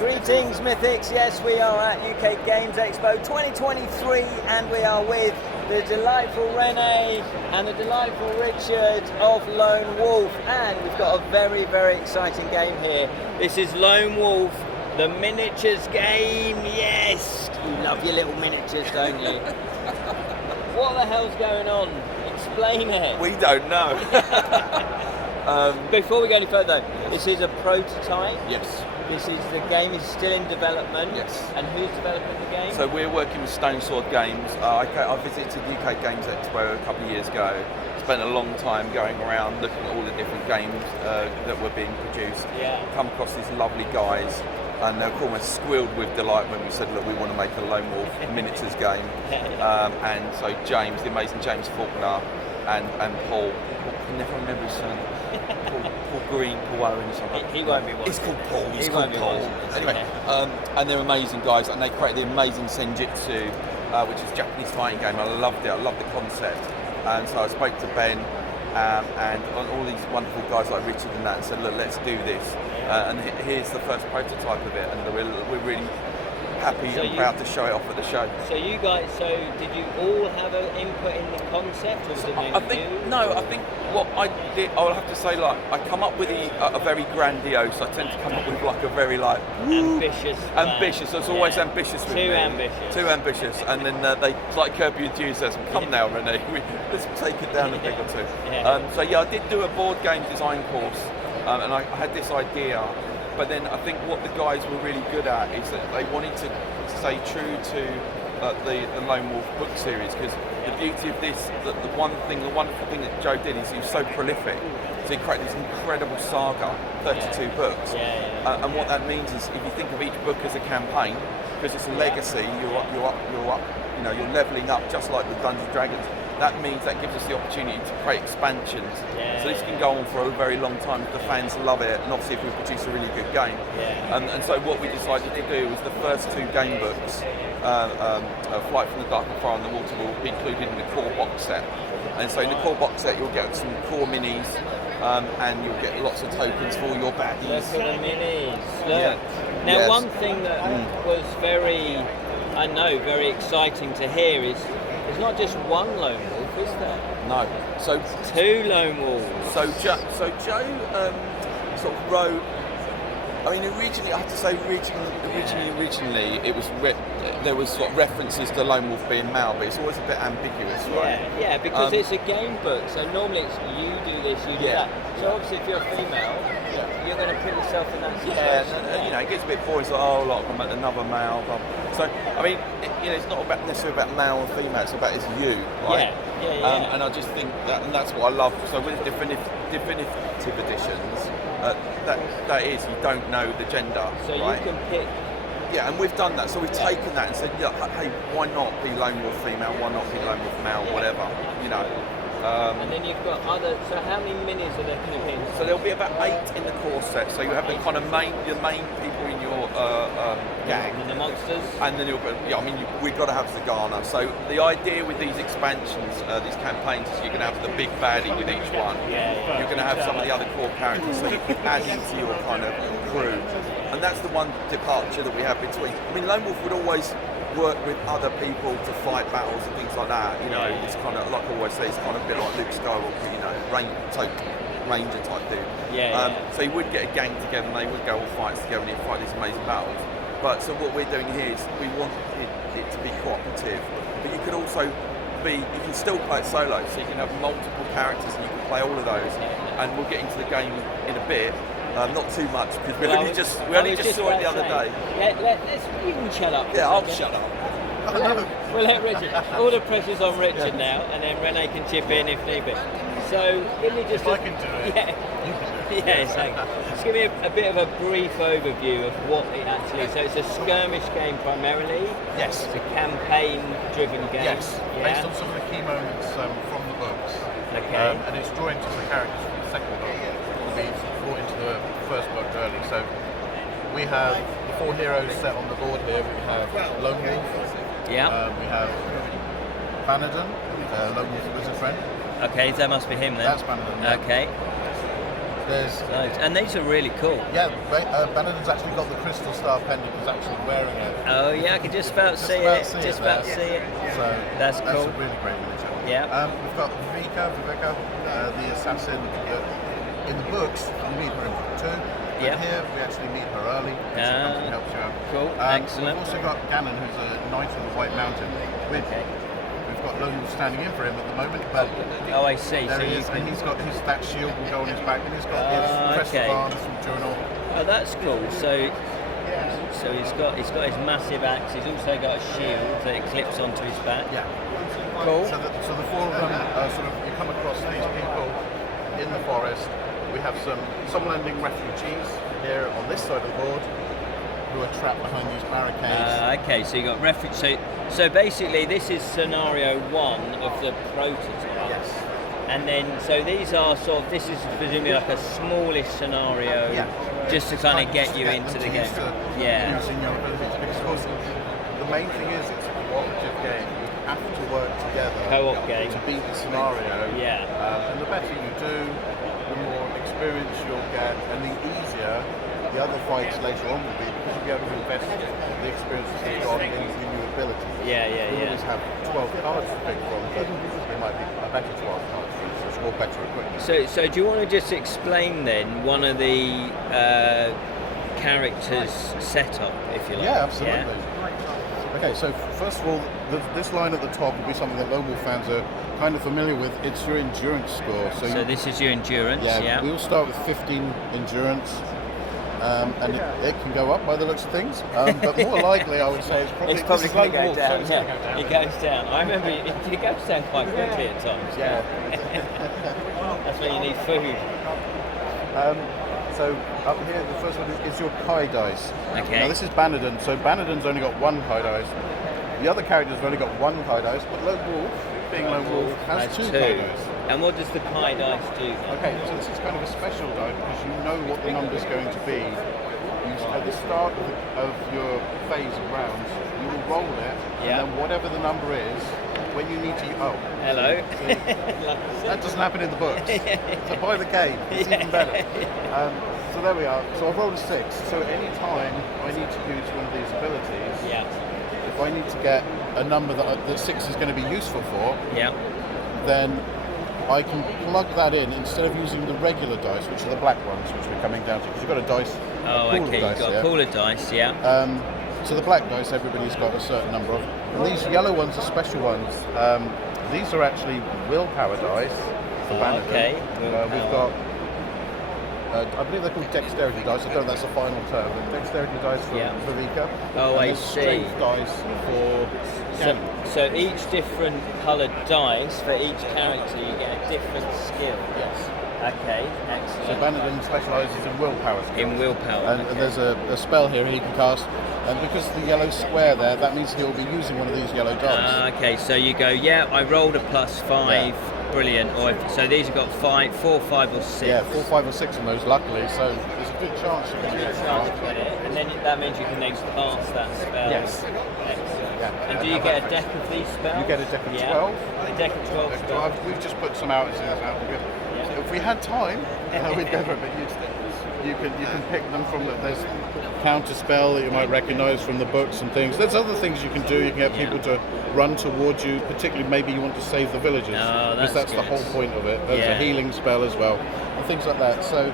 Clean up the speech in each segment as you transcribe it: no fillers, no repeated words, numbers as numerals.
Greetings, Mythics. Yes, we are at UK Games Expo 2023, and we are with the delightful Rene and the delightful Richard of Lone Wolf, and we've got a very, very exciting game here. This is Lone Wolf, the miniatures game. Yes, you love your little miniatures, don't you? What the hell's going on? Explain it. We don't know. Before we go any further, this is a prototype. Yes. The game is still in development. Yes. And who's developing the game? So we're working with Stone Sword Games. I visited UK Games Expo a couple of years ago. Spent a long time going around looking at all the different games that were being produced. Yeah. Come across these lovely guys, and they were almost squealed with delight when we said, look, we want to make a Lone Wolf miniatures game. And so James, the amazing James Faulkner, and Paul, I can never remember his surname. Paul Green, Paul Owen, something. He won't be one. He's called Paul. He's He called won't be Paul. one. Anyway, and they're amazing guys, and they created the amazing Senjutsu, which is a Japanese fighting game. I loved it. I loved the concept. And so I spoke to Ben and all these wonderful guys like Richard and that, and said, look, let's do this. And here's the first prototype of it, and we're really happy and proud to show it off at the show. So you guys, did you all have an input in the concept, or was it mainly I think what I did, I'll have to say, like, I come up with a very grandiose. I tend to come up with like a very like ambitious. Ambitious. It's always ambitious with me. Too ambitious, and then they like Curb Your Enthusiasm. Come now, Rene. Let's take it down a peg or two. So I did do a board game design course, and I had this idea. But then I think what the guys were really good at is that they wanted to stay true to the Lone Wolf book series, because the beauty of this, the wonderful thing that Joe did is he was so prolific. So he created this incredible saga, 32 books. And what that means is, if you think of each book as a campaign, because it's a legacy, you're up, you're leveling up, just like with Dungeons and Dragons. That means that gives us the opportunity to create expansions. So this can go on for a very long time if the fans love it, and obviously if we produce a really good game. And so what we decided to do was the first two game books, Flight from the Dark and Fire on the Water, will be included in the core box set. And so in the core box set you'll get some core minis, and you'll get lots of tokens for your baddies. Look at the minis. Look. Now one thing that was very exciting to hear is there's not just one Lone Wolf, is there? No. So two Lone Wolves. So Joe sort of wrote. I mean, originally, I have to say, originally, it was there was sort of references to Lone Wolf being male, but it's always a bit ambiguous, right? Yeah, because it's a game book, so normally it's you do this, you do that. So obviously, if you're a female, you're going to put yourself in that situation. It gets a bit boring. It's like, I'm another male. So, I mean, it's not necessarily about male and female. It's about you, right? Yeah. And I just think that, and that's what I love. So with definitive editions, that is, you don't know the gender. So right? you can pick. Yeah, and we've done that. So we've taken that and said, hey, why not be Lone Wolf female? Why not be Lone Wolf male? Whatever, and then you've got other. So how many minis are there going to be? So there'll be about 8 in the core set. So you have the kind of main people in your gang, and the monsters. And then we've got to have Zagana. So the idea with these expansions, these campaigns, is you're going to have the big baddie with each one. You're going to have some of the other core characters, so you can add into your kind of crew. And that's the one departure that we have between. I mean, Lone Wolf would always work with other people to fight battles and things like that. It's kind of, like I always say, it's kind of a bit like Luke Skywalker, Ranger type dude. So you would get a gang together and they would go on fights together and you'd fight these amazing battles. But so what we're doing here is we want it to be cooperative, but you could also you can still play it solo, so you can have multiple characters and you can play all of those. And we'll get into the game in a bit. Not too much, because we only just saw it the other day. You can shut up. Yeah, I'll shut up. We'll let Richard. All the pressure's on Richard now, and then Rene can chip in if need be. So give me just. I can do it. Just give me a bit of a brief overview of what it actually is. So it's a skirmish game primarily. Yes. It's a campaign-driven game. Yes. Based on some of the key moments from the books. Okay. And it's drawing to the characters from the second book. Be brought into the first book early. So we have the 4 heroes set on the board here. We have Lone Wolf. We have Bannerden, Lone Wolf's wizard friend. Okay, that must be him then. That's Bannerden. Yeah. Okay. There's and these are really cool. Yeah, Bannerton's actually got the crystal star pendant. He's actually wearing it. Oh yeah, I can just about see it. Just about see it. So that's cool. That's a really great miniature. Yeah. We've got Viveka, the assassin. In the books, you meet her in book 2. Yeah. Here we actually meet her early. She comes and helps you out. Cool. Excellent. We've also got Ganon, who's a knight on the White Mountain. We've got Lone Wolf standing in for him at the moment, but oh, I see. There so he is, and he's got that shield will go on his back, and he's got his crest of arms from Journal. Oh, that's cool. So he's got his massive axe. He's also got a shield that it clips onto his back. Yeah. Cool. So the 4 of them sort of you come across these people in the forest. We have some landing refugees here on this side of the board who are trapped behind these barricades. Okay, so you got refuge. So basically, this is scenario 1 of the prototype. Yes. And then, so these are this is presumably like a smallish scenario, just to kind of get you into the game. Using your abilities, because of course the main thing is it's a cooperative game. You have to work together. Co-op game. To beat the scenario. Yeah. And the better you do, the more experience you'll get, and the easier the other fights later on will be, because you'll be able to invest the experiences you've got in new abilities. You always have 12 cards to pick from, but there might be a better 12 cards for instance, or better equipment. So do you want to just explain then one of the characters' setup, if you like? Yeah, absolutely. Yeah? Okay, so first of all, this line at the top will be something that Lone Wolf fans are kind of familiar with. It's your endurance score. So this is your endurance, yeah. We will start with 15 endurance. And it can go up by the looks of things, but more likely I would say it's probably going to go down. It goes down. I remember it goes down quite quickly at times. Yeah. That's when you need food. So up here, the first one is your Kai dice. Okay. Now this is Bannerton, so Bannerton's only got 1 Kai dice. The other characters have only got 1 Kai dice, but Lone Wolf, being Lone Wolf, has 2 Kai dice. And what does the Kai dice do? Okay, so this is kind of a special die because you know what the number's going to be. At the start of your phase of rounds, you will roll it, and then whatever the number is, when you need to... Oh. Hello. That doesn't happen in the books. So buy the game, it's even better. So there we are. So I've rolled a 6. So any time I need to use one of these abilities, if I need to get a number that 6 is going to be useful for, then I can plug that in instead of using the regular dice, which are the black ones, which we're coming down to, because you've got a dice. Oh, okay, you've got cooler dice, So the black dice, everybody's got a certain number of. And these yellow ones are special ones. These are actually willpower dice for Bannerton. Okay. We've got, I believe they're called dexterity dice. I don't know if that's the final term, but dexterity dice for Viveka. Oh, and I see. Strength dice for So each different coloured dice for each character, you get a different skill. Yes. Okay, excellent. So Bannerton specialises in willpower skills. In willpower. And there's a spell here he can cast, and because of the yellow square there, that means he'll be using one of these yellow dice. Okay, so you go, I rolled a +5, brilliant. Or so these have got 4, 5 or 6. Yeah, 4, 5 or 6 on those, luckily, so there's a good chance you can get it. And then that means you can then cast that spell. Yes. Excellent. Yeah. And do you get a deck of these spells? You get a deck of 12. A deck of 12 spells. We've just put some out as soon as out. If we had time, we'd go for it, but you can pick them from there's counter spell that you might recognise from the books and things. There's other things you can do. You can get people to run towards you, particularly maybe you want to save the villagers. Because that's the whole point of it. There's a healing spell as well, and things like that. So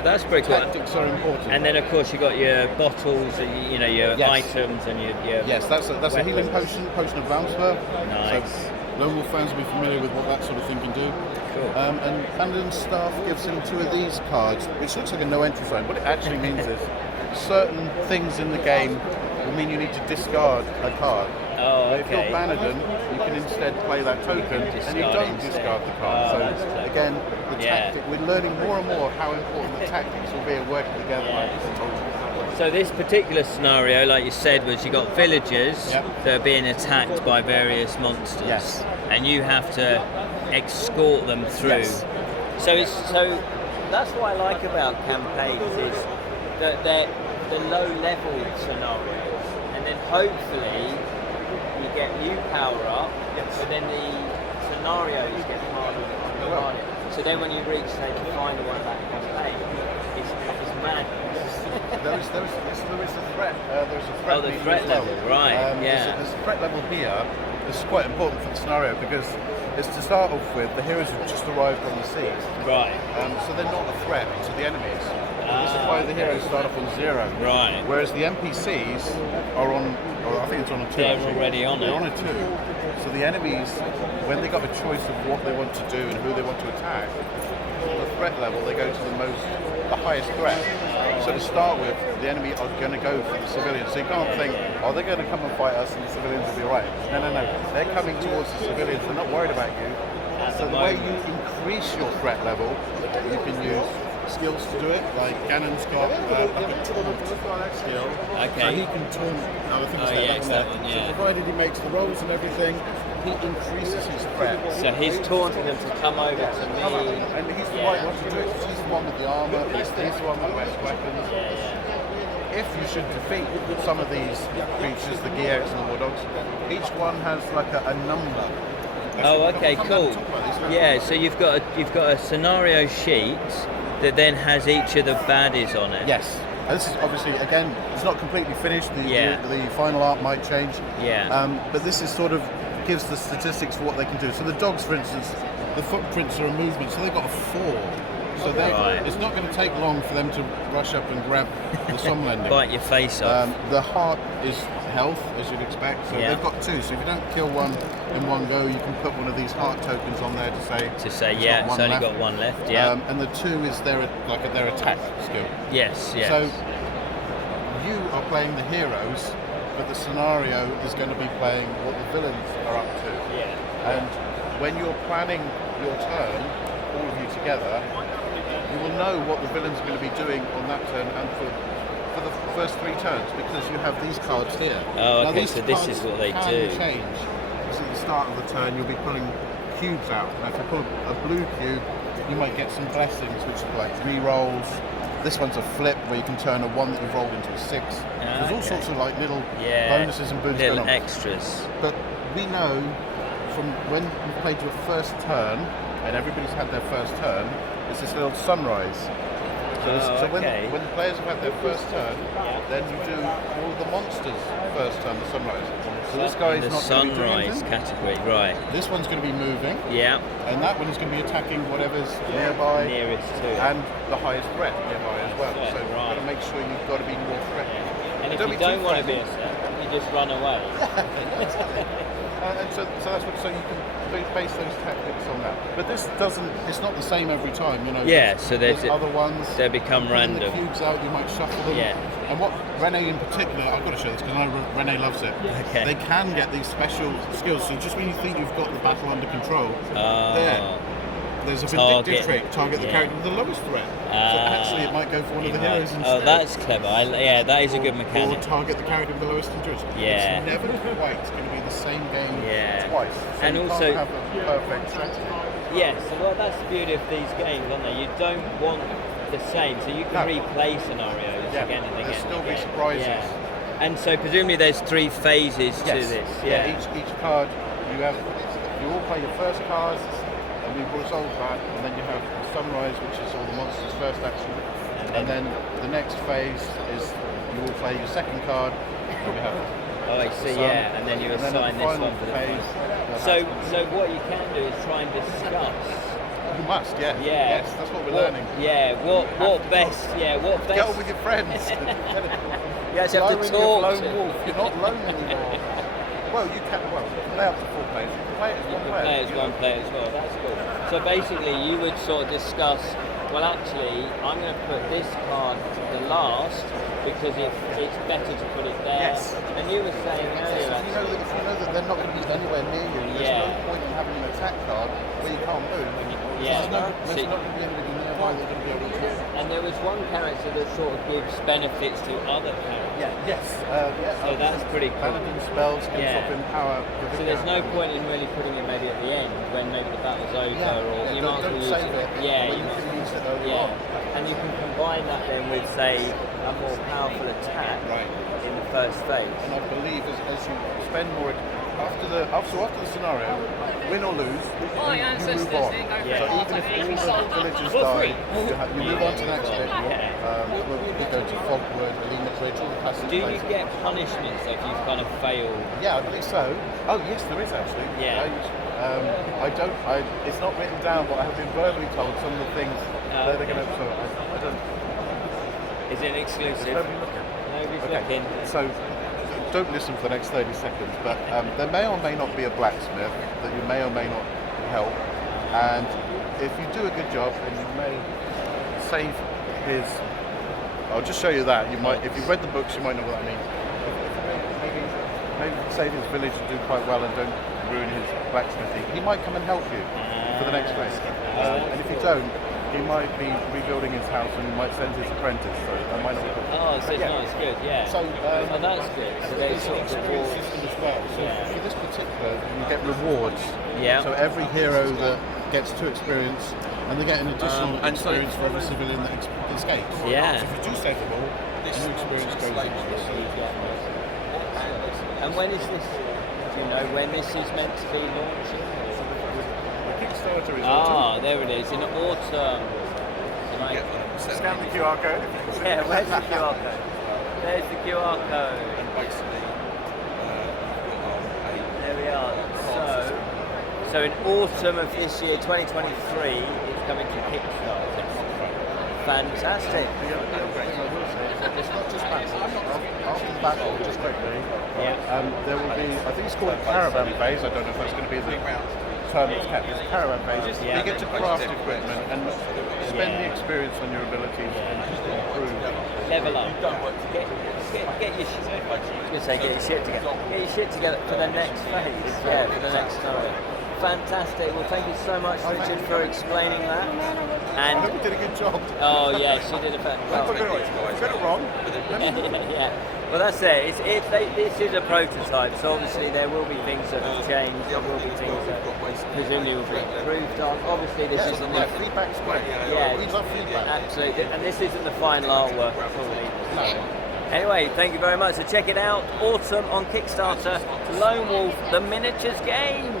that's pretty cool. Tactics are important. And then of course you've got your bottles, your items and your yes, that's a healing potion of Valmsper. Nice. So Lone Wolf fans will be familiar with what that sort of thing can do. Cool. And Bannerton's staff gives him 2 of these cards, which looks like a no entry zone. What it actually means is certain things in the game will mean you need to discard a card. Oh, okay. If you're Bannerton, you can instead play that token and you don't discard the card. So again, the tactic, we're learning more and more how important the tactics will be of working together. So this particular scenario, like you said, was you got villagers that are being attacked by various monsters, and you have to escort them through. So that's what I like about campaigns is that they're the low-level scenarios, and then hopefully you get new power up, but then the scenarios get harder and harder. So then when you reach, say, the final one, that campaign, it's madness. There's a threat. There's a threat. Oh, the threat level, right? There's a threat level here. This is quite important for the scenario because it's to start off with. The heroes have just arrived on the scene, right? So they're not a threat to the enemies. This is why the heroes start off on 0. Right. Whereas the NPCs are on, or I think it's on a 2. They're actually. already on it. They're on a 2. So the enemies, when they got a choice of what they want to do and who they want to attack, the threat level, they go to the highest threat. So to start with, the enemy are going to go for the civilians. So you can't think, oh, they're going to come and fight us and the civilians will be right. No. They're coming towards the civilians. They're not worried about you. So the way you increase your threat level, you can use skills to do it. Like Gannon's got like a taunt skill. Okay. So he can taunt other things. So provided he makes the rolls and everything, he increases his threat. So he's taunting them to come over to me. And he's the right one to do it. He's the one with the armour, he's the one with the best weapons. If you should defeat some of these creatures, the Geox and the War Dogs, each one has like a number. Oh, okay, cool. Yeah, so you've got a scenario sheet that then has each of the baddies on it. Yes. And this is obviously, again, it's not completely finished. The final art might change. Yeah. But this is sort of gives the statistics for what they can do. So the dogs, for instance, the footprints are a movement, so they've got a 4. So it's not going to take long for them to rush up and grab the Somlending. Bite your face off. The heart is health, as you'd expect. So they've got 2. So if you don't kill one in one go, you can put one of these heart tokens on there to say it's only got 1 left. Yeah. And the 2 is their attack skill. Yes. So you are playing the heroes, but the scenario is going to be playing what the villains are up to. Yeah. And when you're planning your turn, all of you together, you will know what the villains are going to be doing on that turn and for the first 3 turns, because you have these cards here. Oh, okay, so this is what they do. Change. So at the start of the turn, you'll be pulling cubes out. Now, if you pull a blue cube, you might get some blessings, which are like re-rolls. This one's a flip, where you can turn a 1 that you've rolled into a 6. There's all sorts of like little bonuses and boosts little going on. extras. But we know from when you've played your first turn, and everybody's had their first turn, it's this little sunrise. So when the players have had their first turn, then you do all the monsters first turn, the sunrise. So this guy is not going to be doing sunrise category, right? This one's going to be moving. Yeah. And that one is going to be attacking whatever's nearby. Nearest to it. And the highest threat nearby as well. So you've got to make sure you've got to be more threatening. And if you don't want to be a threat, you just run away. And so that's what. So you can base those tactics on that. But this doesn't. It's not the same every time. Yeah. So there's other ones. They become random. The cubes out, you might shuffle them. Yeah. And what Rene in particular, I've got to show this because I know Rene loves it. Okay. They can get these special skills. So just when you think you've got the battle under control, there's a vindictive trait. Target the character with the lowest threat. So actually, it might go for one of the heroes instead. Oh, that's clever. That is a good mechanic. Or target the character with the lowest endurance. Yeah. It's never quite going to be the same game twice. So and you also, can't have a perfect strategy. Yes, well, that's the beauty of these games, aren't they? You don't want the same, so you can replay scenarios again and again. There'll still be surprises. Yeah. And so presumably there's 3 phases to this. Yeah. Each card you all play your first cards. And we've resolved that, and then you have the sunrise, which is all the monsters' first action, and then the next phase is you will play your second card. And we have I see, and then you assign this one for the phase. So what you can do is try and discuss. You must, yeah. Yes, that's what we're learning. Yeah, what best? Yeah, what best? Get on with your friends. You actually have to talk. Lone wolf. You're not alone anymore. Well, you can. Well, play up to 4 players. Play it as one player. As well. That's cool. So basically, you would sort of discuss. Well, actually, I'm going to put this card the last because it's better to put it there. Yes. And you were saying earlier. If you know that they're not going to be anywhere near you, there's no point in having an attack card where you can't move. There's not going to be anybody nearby they're going to be able to. And there was one character that sort of gives benefits to other characters. So that's pretty cool. Paladin spells can swap in power. So there's no point in really putting it maybe at the end when maybe the battle's over, or you might as well use it. Yeah, you can use it early on. And you can combine that then with, say, a more powerful attack in the first phase. And I believe as you spend more after the scenario, win or lose, you move on. So even if all the villagers die, you move on to the next bit. We go to Fogwood, Alina Bridge, all the passage. Do you get punishments if you've kind of failed? Yeah, I believe so. Oh yes, there is actually. Yeah. It's not written down, but I have been verbally told some of the things that they're going to. So I don't. Is it an exclusive? Nobody looking. Nobody's looking. So don't listen for the next 30 seconds, but there may or may not be a blacksmith that you may or may not help, and if you do a good job, then you may save his. I'll just show you that. You might, if you've read the books, you might know what that means. Maybe save his village and do quite well, and don't ruin his blacksmithing. He might come and help you for the next race, and if you don't, he might be rebuilding his house and might send his apprentice. So that might not be good. Oh, so it's nice, good, yeah. So that's good. So there's sort of rewards as well. So for this particular, you get rewards. Yeah. So every hero that gets 2 experience, and they get an additional experience for every civilian that escapes. Yeah. So if you do save them all, new experience goes on. And when is this? Do you know when this is meant to be launching? The Kickstarter is there it is, in autumn. Scan the QR code. Yeah, where's the QR code? There's the QR code. There we are. So in autumn of this year, 2023, it's coming to Kickstarter. Fantastic. The other thing I will say is that it's not just battle. After the battle, just quickly, there will be, I think it's called a caravan phase. I don't know if that's going to be the term that's kept. It's a caravan phase. You get to craft equipment and spend the experience on your abilities and improve. Level up. Get your shit. I was going to say get your shit together. Get your shit together for the next phase. Yeah, for the next time. Fantastic. Well, thank you so much, Richard, for explaining that. And I hope you did a good job. Oh yeah, she did a fantastic. I got it wrong. Yeah. Well, that's it. This is a prototype, so obviously there will be things that have changed. There will be things that presumably will be improved on. Obviously, this isn't the feedback's great. Yeah, we love feedback. Absolutely, and this isn't the final artwork, probably. No. Anyway, thank you very much. So check it out. Autumn on Kickstarter. Lone Wolf, the miniatures game.